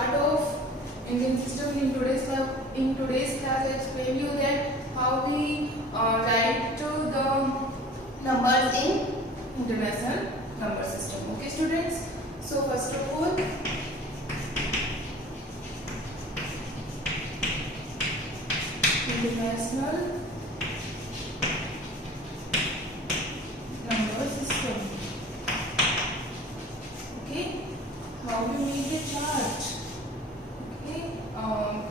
start of Indian system in today's class. In today's class, I explain you that how we write the numbers in international number system. Okay, students. So first of all, international number system. Okay, how we make a chart. Okay,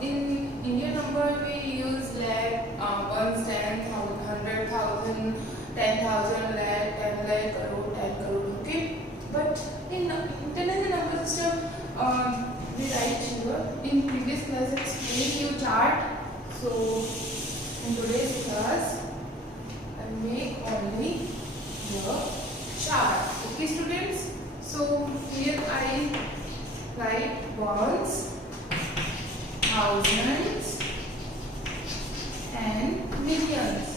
in Indian number we use lakh, ones, 10,000, 100,000, 10,000, lakh, 10 lakh, crore, 10 crore. Okay, but in international number system, we write here. In previous class, I explained you chart. So in today's class, I make only the chart. Okay, students. So here I write ones, thousands, and millions.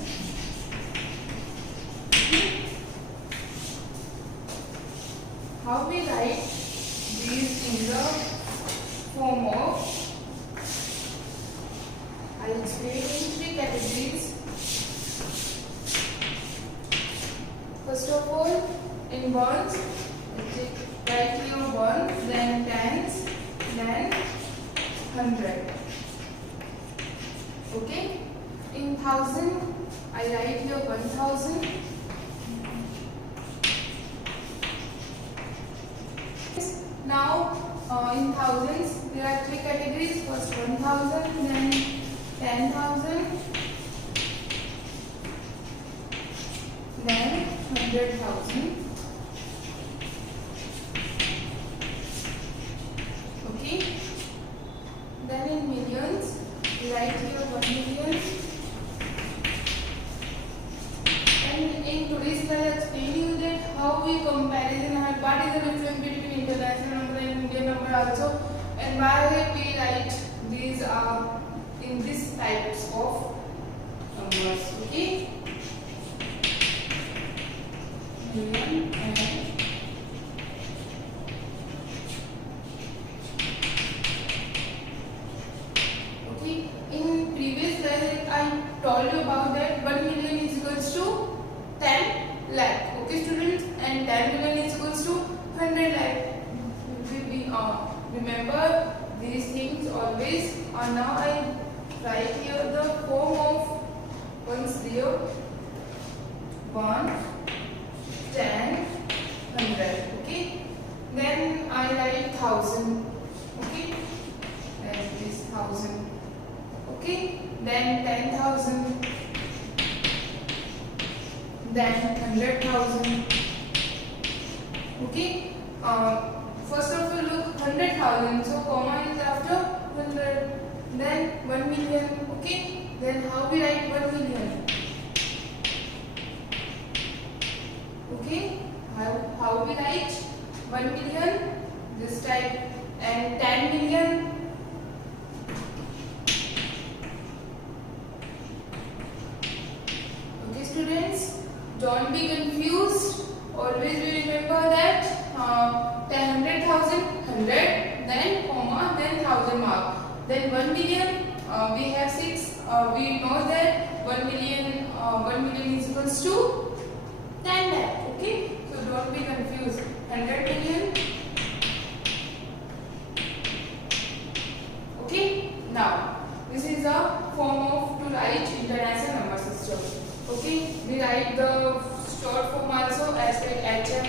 Okay. How we write these in the form of, I explain in three categories. First of all, in ones, write here ones, then tens, then 100. Okay. In thousand, I write here 1,000. Now, in thousands, there are three categories. First 1,000, then 10,000, then 100,000. Okay. Then in millions, we write here 1 million. And in today's class, I explain you that how we comparison, what is the difference between international number and Indian number also, and why we write these in these types of numbers. Okay. Million and okay. In previous class, I told you about that 1 million is equals to 10 lakh. Okay, students, and 10 million is equals to 100 lakh. We remember these things always. Now I write here the form of 1 0, 1, 10, 100. Okay. Then I write 1,000. Okay. And this 1,000. Okay. Then 10,000. Then 100,000. Okay. First of all, look, 100,000. So comma is after 100. Then 1 million. Okay. Then how we write 1 million? Okay. How we write 1 million? This type. And 10 million. Okay, students. Don't be confused. Always remember that 100,000, 100, then comma, then 1,000 mark. Then 1 million, we have 6. We know that 1 million is equals to 10 lakh. Okay, so don't be confused. 100 million. Okay, now this is a form of to write international number system. Okay, we write the short form also as like HM,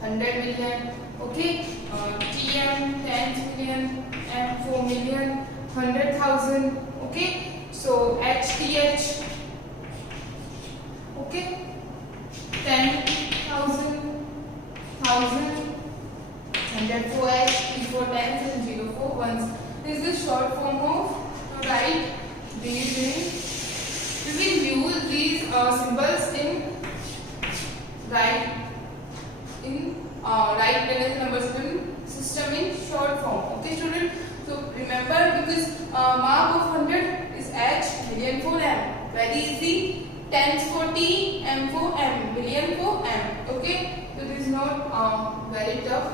100 million. Okay, TM, 10 million, M, 4 million, 100,000. Okay, so HTH. Okay, 10,000, 1,000, and then 4H, P for tens and 0 for ones. This is the short form of to write these in. We will use these symbols in right balance number system in short form. Okay, student. So remember, because mark of 100 is H, million for M. Very easy. Tens for T, M for M, million for M. Okay, so this is not very tough.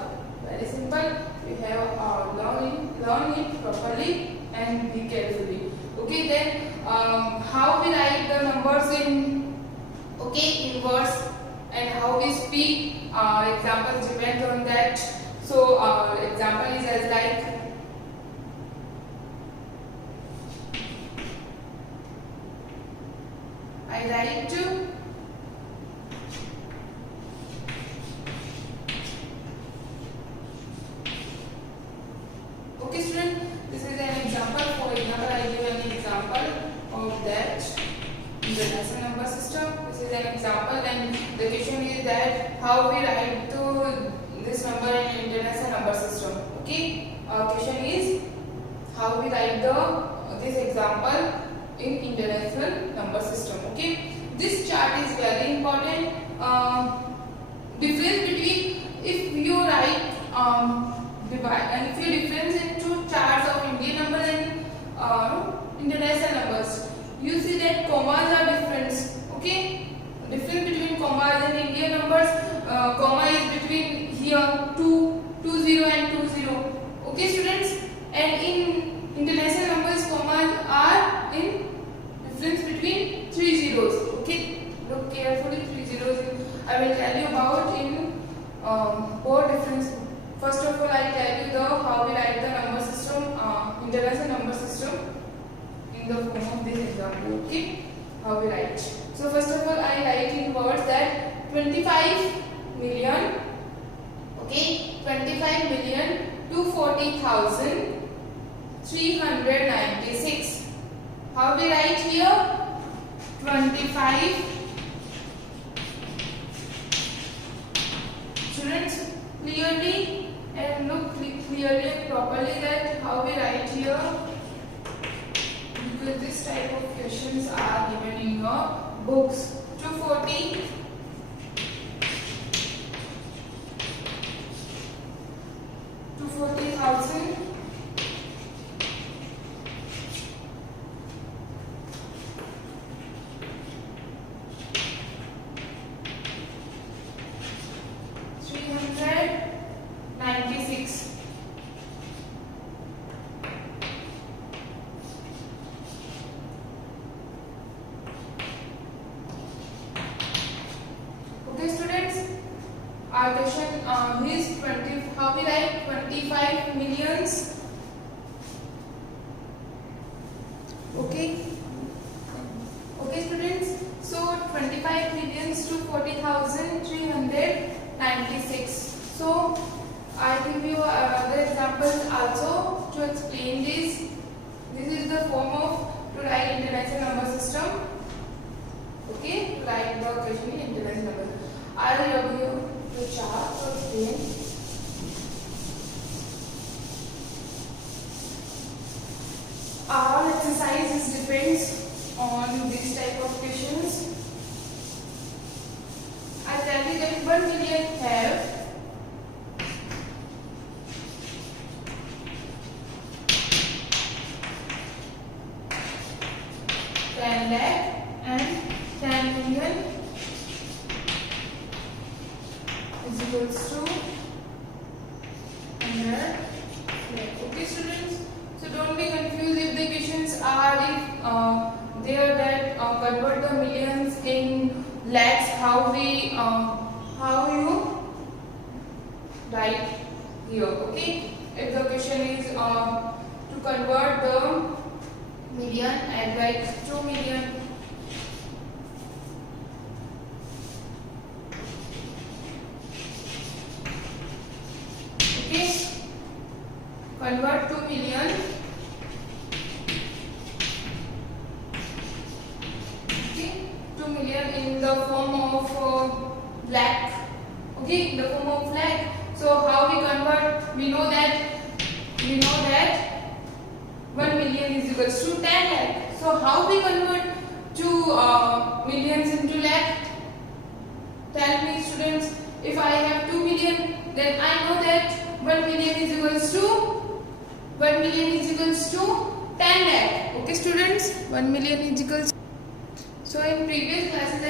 Very simple. We have learn it properly and be carefully. Okay, then how we write the numbers in words and how we speak. Examples depend on that. So example is as like I write okay student, this is an example. For example, I give an example of that international number system. This is an example, and the question is that how we write this number in international number system. Okay, question is how we write this example in international number system. Okay, this chart is very important. Difference between if you write divide and if you difference into charts of Indian numbers and international numbers, you see that commas are different. Okay, difference between commas and Indian numbers. Comma is between here 20 and 20. Okay students, and in international numbers commas are in difference between 3 zeros. Okay, look carefully, 3 zeros I will tell you about in four difference. First of all, I tell you how we write the number system, international number system in the form of this example. Okay, how we write. So first of all, I write in words that 25 million. Okay, 25 million 240,000 396. How we write here? 25. Students, clearly and look clearly and properly that how we write here, because this type of questions are given in your books. 240 240,000 396. Okay students, our question is 20. How we write 25 millions? Okay. Okay students, so 25 millions to 40,396. So I give you other examples also to explain this. This is the form of to write international number system. Okay, write the question in international number. I will give you the chart to explain. Our exercises depends on this type of questions. I tell you that 1 million have 10 lakh and 10 million is equals to 100 lakh. Okay students, so don't be confused if the questions are they are that convert the millions in lakhs. How you write here. Okay, if the question is to convert the million, I write 2 million. Okay, convert 2 million. Okay, 2 million in the form of lakh. Okay, in the form of lakh. So how we convert? We know that 1 million is equals to 10 lakh. So how we convert to millions into lakh? Tell me students, if I have 2 million, then I know that 1 million is equals to 10 lakh. Okay students, 1 million is equals. So in previous classes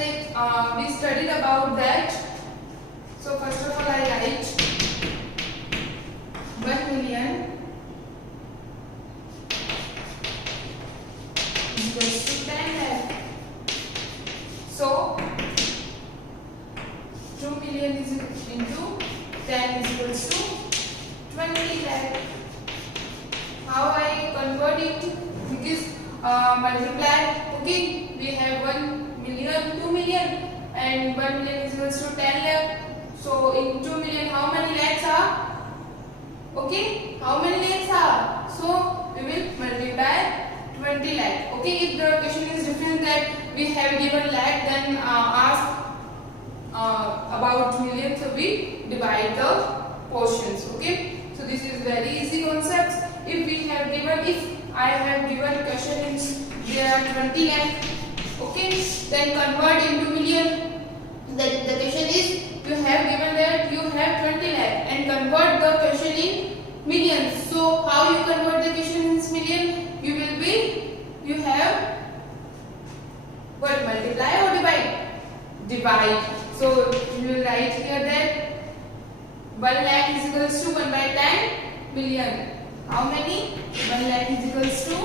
we studied about that. So first of all I write lakh. How I convert it? Because multiply. Okay, we have 1 million, 2 million, and 1 million is equals to 10 lakh. So in 2 million, how many lakhs are? Okay, how many lakhs are? So we will multiply 20 lakh. Okay, if the question is different that we have given lakh, then ask about million, so we divide the portions. Okay, so this is very easy concept. If we have given, if I have given question in there are 20 lakh, okay, then convert into million. The question is you have given that you have 20 lakh and convert the question in millions. So how you convert the question in million? You will be, you have what, multiply or divide? Divide. So you will write here that 1 lakh is equals to 1 by 10 million. How many? 1 lakh is equals to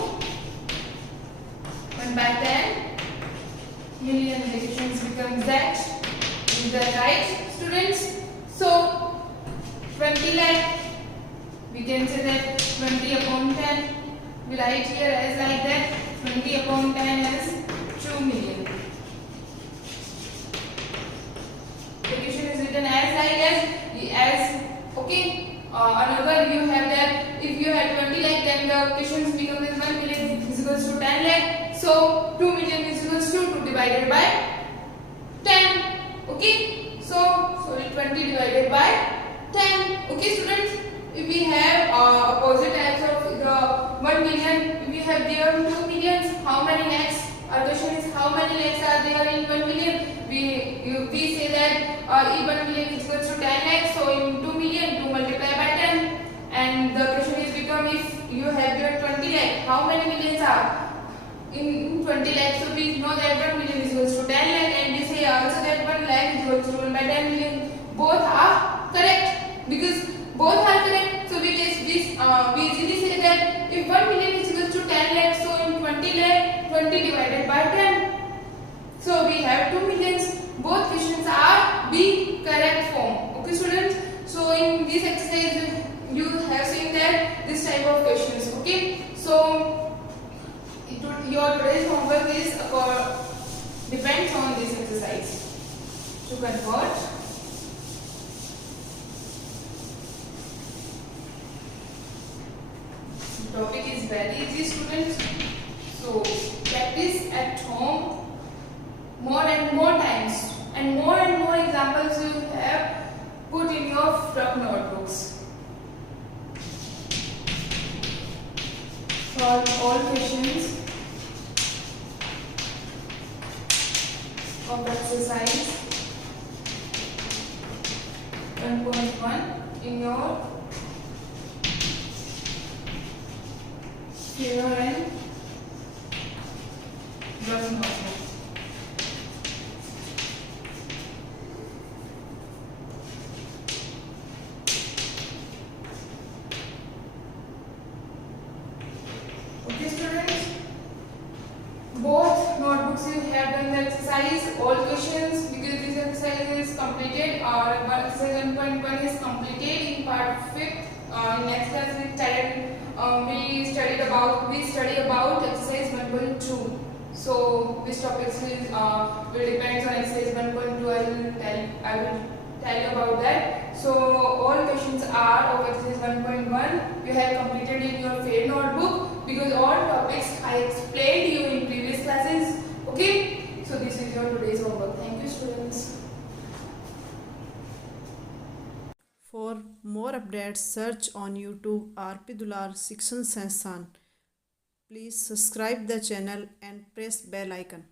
1 by 10 million. The equations becomes that. Is that right, students? So 20 lakh, we can say that 20 upon 10. We write here as like that. 20 upon 10 is 2 million. The equation is written as like as okay. Another you have that if you have 20 lakh, then the equations become as 1 million is equals to 10 lakh. So 2 million is equals to 2 divided by 10. Okay, so 20 divided by 10. Okay, students, if we have opposite types of the 1 million, if we have given 2 millions, how many lakhs? Our question is how many lakhs are there in 1 million? We say that if 1 million is equals to 10 lakhs, so in 2 million, 2 multiply by 10. And the question is become if you have given 20 lakh, how many millions are in 20 lakhs? So we know that 1 million is equals to 10 lakh, and we say also that 1 lakh is equals to 1 by 10 million. Both are correct. Because both are correct, so we test this. We easily say that if 1 million is equals to 10 lakh, so in 20 lakh, 20 divided by 10. So we have 2 millions. Both questions are the correct form. Okay, students. So in this exercise, you have seen that this type of questions. Okay. So your today's homework is depends on this exercise to convert. The topic is very easy, students. So practice at home more and more times, and more examples you have put in your rough notebooks. Solve all questions of exercise 1.1 in your clear and rough notebook. Okay, students, both notebooks you have done the exercise, all questions, because this exercise is completed, or exercise 1.1 is completed in part 5th. In next class we study about exercise 1.2. So this topic will depend on exercise 1.2. I will tell you about that. So all questions are of exercise 1.1 you have completed in your fair notebook, because all topics I explained you in previous classes. Okay, so this is your today's homework. Thank you, students. For more updates, search on YouTube RP Dular Section Session. Please subscribe the channel and press bell icon.